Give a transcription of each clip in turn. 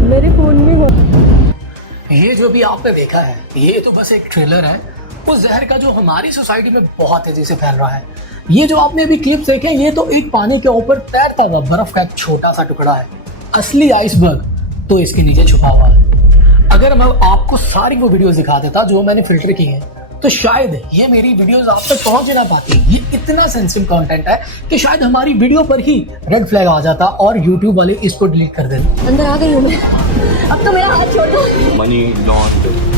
मेरे फोन में हो। ये जो भी आपने देखा है ये तो बस एक ट्रेलर है उस जहर का जो हमारी सोसाइटी में बहुत तेजी से फैल रहा है। ये जो आपने अभी क्लिप्स देखे ये तो एक पानी के ऊपर तैरता हुआ बर्फ का एक छोटा सा टुकड़ा है। असली आइसबर्ग तो इसके नीचे छुपा हुआ है। अगर मैं आपको सारी वो वीडियोस दिखा देता जो मैंने फिल्टर की है तो शायद ये मेरी वीडियोस आप तक पहुंच ना पाती। ये इतना सेंसिटिव कंटेंट है कि शायद हमारी वीडियो पर ही रेड फ्लैग आ जाता और यूट्यूब वाले इसको डिलीट कर देते। अंदर आ गई हूँ मैं, अब तो मेरा हाथ छोड़ दो। Money laundering.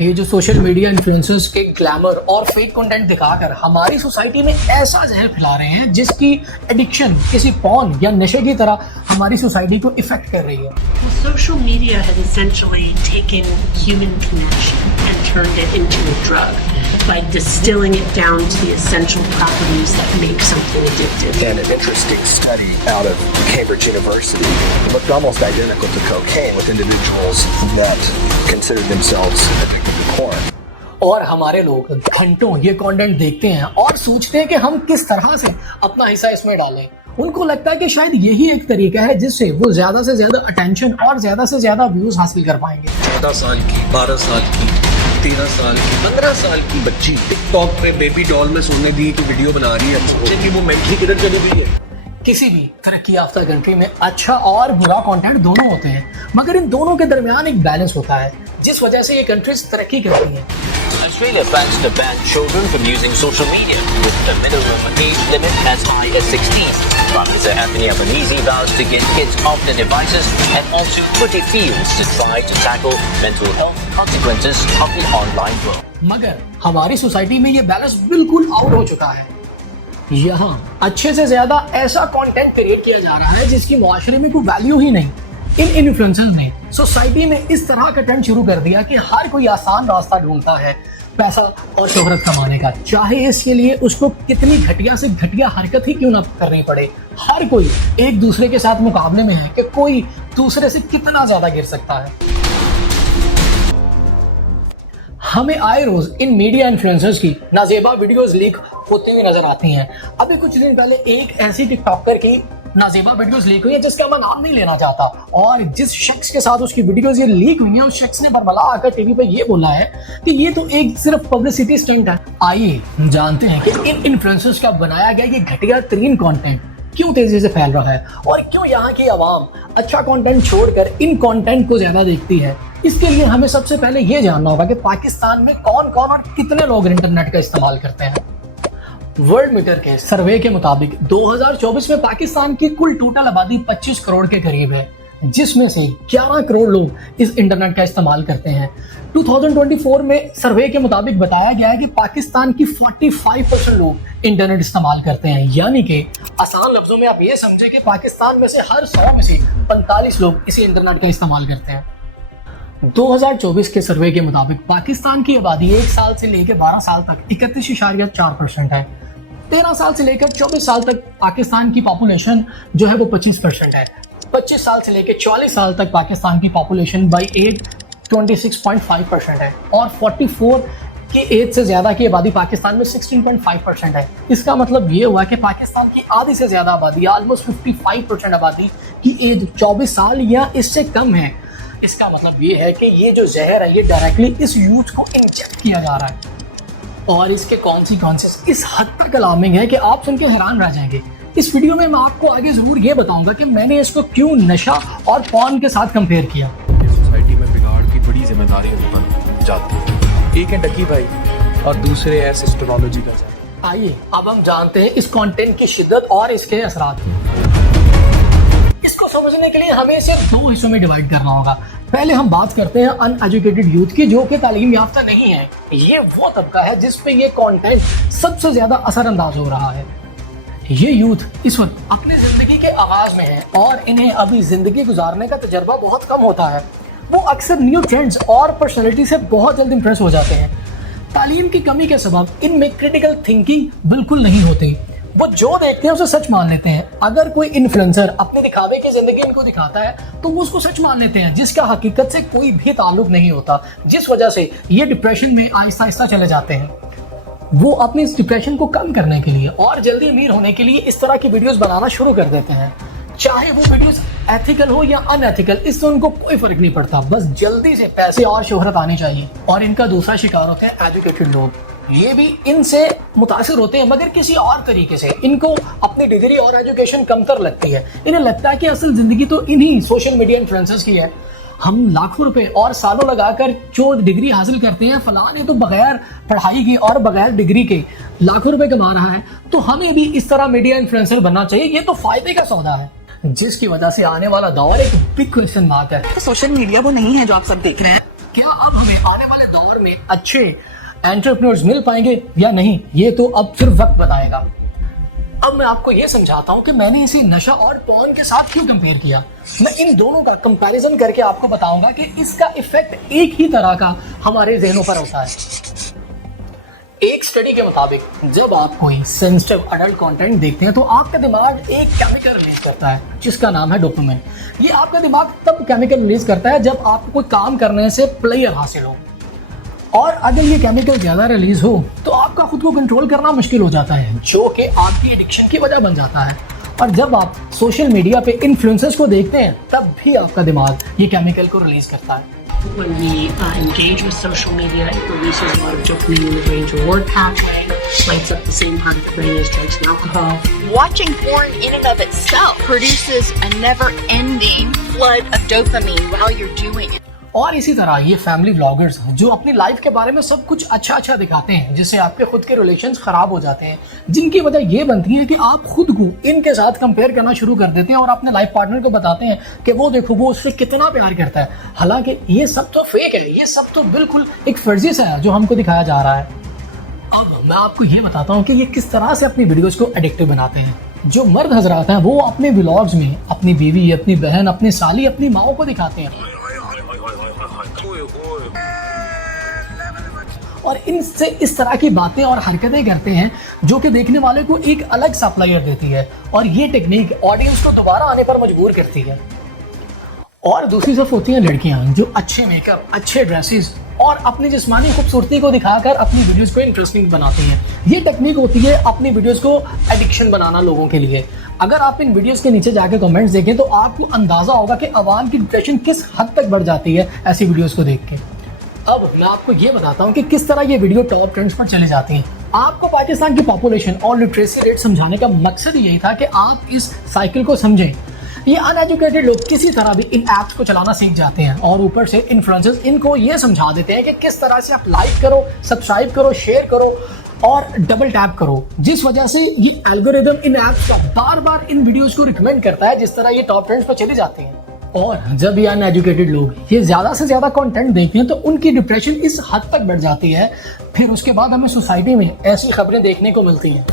ये जो सोशल मीडिया इन्फ्लुएंसर्स के ग्लैमर और फेक कंटेंट दिखाकर हमारी सोसाइटी में ऐसा जहर फैला रहे हैं जिसकी एडिक्शन किसी पॉर्न या नशे की तरह हमारी सोसाइटी को इफेक्ट कर रही है। Social media has essentially taken human connection and turned it into a drug by distilling it down to the essential properties that make something addictive. And an interesting study out of Cambridge University looked almost identical to cocaine with individuals that considered themselves addicted to porn. और हमारे लोग घंटों ये content देखते हैं और सोचते हैं कि हम किस तरह से अपना हिस्सा इसमें डालें। उनको लगता है कि शायद यही एक तरीका है जिससे वो ज्यादा से ज्यादा अटेंशन और ज्यादा से ज्यादा व्यूज हासिल कर पाएंगे। 14 साल की, 12 साल की, 13 साल की, 15 साल की बच्ची टिकटॉक पे बेबी डॉल में सोने दी की वीडियो बना रही है। सोचे कि वो मेंटली किधर चली गई है। किसी भी तरक्की याफ्ता कंट्री में अच्छा और बुरा कंटेंट दोनों होते हैं मगर इन दोनों के दरमियान एक बैलेंस होता है जिस वजह से ये कंट्रीज तरक्की करती हैं। Australia plans to ban children from using social media with the minimum age limit as high as 16. Prime Minister Anthony Albanese vows to get kids off their devices and onto pretty fields to try to tackle mental health consequences of the online world. मगर हमारी society में ये balance बिल्कुल out हो चुका है। यहाँ अच्छे से ज्यादा ऐसा कंटेंट क्रिएट किया जा रहा है जिसकी मुआशरे में कोई वैल्यू ही नहीं। इन इन्फ्लुएंसर्स ने सोसाइटी में इस तरह का ट्रेंड शुरू कर दिया कि हर कोई आसान रास्ता ढूंढता है पैसा और शोहरत कमाने का, चाहे इसके लिए उसको कितनी घटिया से घटिया हरकत ही क्यों ना करनी पड़े। हर कोई एक दूसरे के साथ मुकाबले में है कि कोई दूसरे से कितना ज्यादा गिर सकता है। हमें आए रोज इन मीडिया इन्फ्लुएंसर्स की नाजेबा वीडियोस लीक होती हुई नजर आती हैं। अभी कुछ दिन पहले एक ऐसी टिकटॉकर की नाजेबा वीडियोस लीक हुई है जिसका मैं नाम नहीं लेना चाहता और जिस शख्स के साथ उसकी वीडियोस ये लीक हुई है उस शख्स ने बरबला आकर टीवी पे ये बोला है कि ये तो एक सिर्फ पब्लिसिटी स्टंट है। आइए जानते हैं कि इन इन्फ्लुएंसर्स का बनाया गया ये घटिया तरीन कंटेंट क्यों तेजी से फैल रहा है और क्यों यहाँ की आवाम अच्छा कंटेंट छोड़कर इन कंटेंट को ज्यादा देखती है। इसके लिए हमें सबसे पहले ये जानना होगा कि पाकिस्तान में कौन कौन और कितने लोग इंटरनेट का इस्तेमाल करते हैं। वर्ल्ड मीटर के सर्वे के मुताबिक 2024 में पाकिस्तान की कुल टोटल आबादी 25 करोड़ के करीब है जिसमें से 11 करोड़ लोग इस इंटरनेट का इस्तेमाल करते हैं। 2024 में सर्वे के मुताबिक बताया गया है कि पाकिस्तान की 45% लोग इंटरनेट इस्तेमाल करते हैं, यानी कि आसान लफ्जों में आप ये समझे कि पाकिस्तान में से हर 100 में से 45 लोग इसी इंटरनेट का इस्तेमाल करते हैं। 2024 के सर्वे के मुताबिक पाकिस्तान की आबादी 1 साल से लेकर 12 साल तक 31.4% है। 13 साल से लेकर 24 साल तक पाकिस्तान की पॉपुलेशन जो है वो 25% है। 25 साल से लेकर 40 साल तक पाकिस्तान की पॉपुलेशन बाई एज 26.5% है और 44 के एज से ज्यादा की आबादी पाकिस्तान में 16.5% है। इसका मतलब ये हुआ कि पाकिस्तान की आधी से ज्यादा आबादी ऑलमोस्ट 55% आबादी की एज 24 साल या इससे कम है। इसका मतलब ये है कि ये जो जहर है ये डायरेक्टली इस यूथ को इंजेक्ट किया जा रहा है और इसके कॉन्सिक्वेंसेस इस हद तक अलार्मिंग है कि आप सुन के हैरान रह जाएंगे। इस वीडियो में मैं आपको आगे जरूर ये बताऊंगा कि मैंने इसको क्यों नशा और पॉर्न के साथ कंपेयर किया। सोसाइटी में बिगाड़ की बड़ी जिम्मेदारी ऊपर जाती है। एक है डकी भाई और दूसरे है सिस्टोलॉजी का सर। आइए अब हम जानते हैं इस कंटेंट की शिद्दत और इसके असरात की। इसको समझने के लिए हमें इसे 2 हिस्सों में डिवाइड करना होगा। पहले हम बात करते हैं अनएजुकेटेड यूथ की जो कि तालीम याफ्ता नहीं है। ये वो तबका है जिस पे ये कंटेंट सबसे ज्यादा असरअंदाज हो रहा है। ये यूथ इस वक्त अपनी जिंदगी के आगाज में है और इन्हें अभी जिंदगी गुजारने का तजर्बा बहुत कम होता है। वो अक्सर न्यू ट्रेंड्स और पर्सनैलिटी से बहुत जल्द इंप्रेस हो जाते हैं। तालीम की कमी के सबब इनमें क्रिटिकल थिंकिंग बिल्कुल नहीं होती। वो जो देखते हैं उसे सच मान लेते हैं। अगर कोई इन्फ्लुएंसर अपने दिखावे की जिंदगी इनको दिखाता है तो वो उसको सच मान लेते हैं जिसका हकीकत से कोई भी ताल्लुक नहीं होता, जिस वजह से ये डिप्रेशन में आहिस्ता आहिस्ता चले जाते हैं। वो अपनी इस डिप्रेशन को कम करने के लिए और जल्दी अमीर होने के लिए इस तरह की वीडियोस बनाना शुरू कर देते हैं, चाहे वो वीडियोस एथिकल हो या अनएथिकल, इससे उनको कोई फर्क नहीं पड़ता, बस जल्दी से पैसे और शोहरत आनी चाहिए। और इनका दूसरा शिकार होते हैं एजुकेटेड लोग। ये भी इनसे मुतासिर होते हैं मगर किसी और तरीके से। इनको अपनी डिग्री और एजुकेशन कमतर लगती है। इन्हें लगता है कि असल जिंदगी तो इन्हीं सोशल मीडिया इन्फ्लुएंसर्स की है। हम लाखों रुपए और सालों लगाकर जो डिग्री हासिल करते हैं, फलां ने तो बगैर पढ़ाई की और बगैर डिग्री के लाखों रुपए कमा रहा है, तो हमें भी इस तरह मीडिया इन्फ्लुएंसर बनना चाहिए। ये तो फायदे का सौदा है, जिसकी वजह से आने वाला दौर एक बिग क्वेश्चन मार्क है। तो सोशल मीडिया वो नहीं है जो आप सब देख रहे हैं। क्या अब हमें आने वाले दौर में अच्छे एंटरप्रेन्योर्स मिल पाएंगे या नहीं, ये तो अब सिर्फ वक्त बताएगा। अब मैं आपको ये समझाता हूं कि मैंने इसे नशा और पॉर्न के साथ क्यों कंपेयर किया। मैं इन दोनों का कंपैरिजन करके आपको बताऊंगा कि इसका इफेक्ट एक ही तरह का हमारे ज़हनों पर होता है। एक स्टडी के मुताबिक जब आप कोई सेंसिटिव अडल्ट कंटेंट देखते हैं तो आपका दिमाग एक केमिकल रिलीज करता है जिसका नाम है डोपामाइन। ये आपका दिमाग तब केमिकल रिलीज करता है जब आपको कोई काम करने से प्लेयर हासिल हो, और अगर ये केमिकल ज्यादा रिलीज हो तो आपका खुद को कंट्रोल करना मुश्किल हो जाता है, जो कि आपकी एडिक्शन की वजह बन जाता है। और जब आप सोशल मीडिया पे इन्फ्लुएंसर्स को देखते हैं तब भी आपका दिमाग ये केमिकल को रिलीज करता है। When we engage with social media, it releases a lot of dopamine in the brain's reward pathway, lights up the same part of the brain as drugs and alcohol. Watching porn in and of itself produces a never-ending flood of dopamine while you're doing it. और इसी तरह ये family vloggers जो अपनी life के बारे में सब कुछ अच्छा अच्छा दिखाते हैं, जिससे आपके खुद के रिलेशंस खराब हो जाते हैं, जिनकी वजह ये बनती है कि आप खुद को इनके साथ कंपेयर करना शुरू कर देते हैं और अपने लाइफ पार्टनर को बताते हैं कि वो देखो वो उससे कितना प्यार करता है। हालांकि ये सब तो फेक है, ये सब तो बिल्कुल एक फर्जी सा है जो हमको दिखाया जा रहा है। अब मैं आपको ये बताता हूँ कि ये किस तरह से अपनी वीडियोस को एडिक्टिव बनाते हैं। जो मर्द हजरात हैं वो अपने व्लॉग्स में अपनी बीवी, अपनी बहन, अपनी साली, अपनी माओ को दिखाते हैं और इनसे इस तरह की बातें और हरकतें करते हैं जो कि देखने वाले को एक अलग सा प्लेयर देती है, और ये टेक्निक ऑडियंस को दोबारा आने पर मजबूर करती है। और दूसरी तरफ होती हैं लड़कियां जो अच्छे मेकअप, अच्छे ड्रेसेस और अपनी जिस्मानी खूबसूरती को दिखाकर अपनी वीडियोस को इंटरेस्टिंग बनाती हैं। ये टेक्निक होती है अपनी वीडियोस को एडिक्शन बनाना लोगों के लिए। अगर आप इन वीडियोस के नीचे जाके कमेंट्स देखें तो आपको अंदाजा होगा कि अवाम की डिप्रेशन किस हद तक बढ़ जाती है ऐसी वीडियोस को देख के। अब मैं आपको ये बताता हूँ कि किस तरह ये वीडियो टॉप ट्रेंड्स पर चले जाती हैं। आपको पाकिस्तान की पॉपुलेशन और लिटरेसी रेट समझाने का मकसद यही था कि आप इस साइकिल को समझें। ये अनएजुकेटेड लोग किसी तरह भी इन ऐप्स को चलाना सीख जाते हैं और ऊपर से इन्फ्लुएंसर्स इनको ये समझा देते हैं कि किस तरह से आप लाइक करो, सब्सक्राइब करो, शेयर करो और डबल टैप करो, जिस वजह से ये एल्गोरिदम इन ऐप्स का बार बार इन वीडियोस को रिकमेंड करता है, जिस तरह ये टॉप ट्रेंड्स पर चली जाती हैं। और जब ये अनएजुकेटेड लोग ये ज्यादा से ज्यादा कंटेंट देखते हैं तो उनकी डिप्रेशन इस हद तक बढ़ जाती है। फिर उसके बाद हमें सोसाइटी में ऐसी खबरें देखने को मिलती हैं।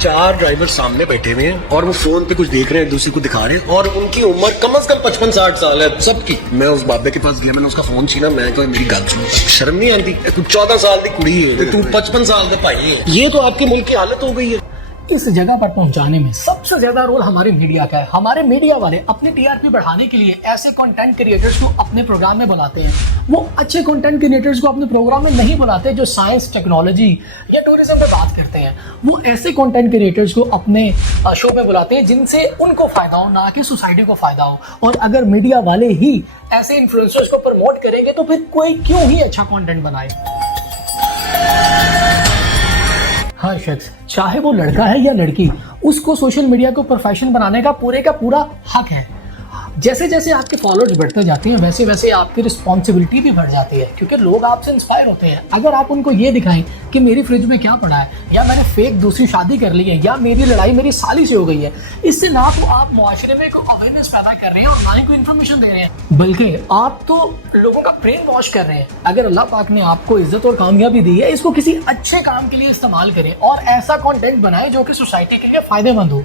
चार ड्राइवर सामने बैठे हुए हैं और वो फोन पे कुछ देख रहे हैं, दूसरे को दिखा रहे हैं, और उनकी उम्र कम से कम 55-60 साल है सबकी। मैं उस बाबे के पास गया, मैंने उसका फोन छीना, मैं कहा मेरी गल सुन, शर्म नहीं आती? तू 14 साल की कुड़ी है, तू 55 साल के भाई है। ये तो आपके मुल्क की हालत हो गई है। इस जगह पर पहुंचाने में सबसे ज्यादा रोल हमारे मीडिया का है। हमारे मीडिया वाले अपने टीआरपी बढ़ाने के लिए ऐसे कंटेंट क्रिएटर्स को अपने प्रोग्राम में बुलाते हैं। वो अच्छे कंटेंट क्रिएटर्स को अपने प्रोग्राम में नहीं बुलाते जो साइंस, टेक्नोलॉजी या टूरिज्म में बात करते हैं। वो ऐसे कंटेंट क्रिएटर्स को अपने शो में बुलाते हैं जिनसे उनको फायदा हो, ना कि सोसाइटी को फायदा हो। और अगर मीडिया वाले ही ऐसे इन्फ्लुएंसर्स को प्रमोट करेंगे तो फिर कोई क्यों ही अच्छा कंटेंट बनाए। हर शख्स, चाहे वो लड़का है या लड़की, उसको सोशल मीडिया को प्रोफेशन बनाने का पूरा हक है। जैसे जैसे आपके फॉलोअर्स बढ़ते जाते हैं वैसे वैसे आपकी रिस्पॉन्सिबिलिटी भी बढ़ जाती है, क्योंकि लोग आपसे इंस्पायर होते हैं। अगर आप उनको ये दिखाएं कि मेरी फ्रिज में क्या पड़ा है, या मैंने फेक दूसरी शादी कर ली है, या मेरी लड़ाई मेरी साली से हो गई है, इससे ना तो आप मुआशरे में कोई अवेयरनेस पैदा कर रहे हैं और ना ही कोई इन्फॉर्मेशन दे रहे हैं, बल्कि आप तो लोगों का ब्रेन वॉश कर रहे हैं। अगर अल्लाह पाक ने आपको इज्जत और कामयाबी दी है, इसको किसी अच्छे काम के लिए इस्तेमाल करें और ऐसा कंटेंट बनाएं जो कि सोसाइटी के लिए फायदेमंद हो।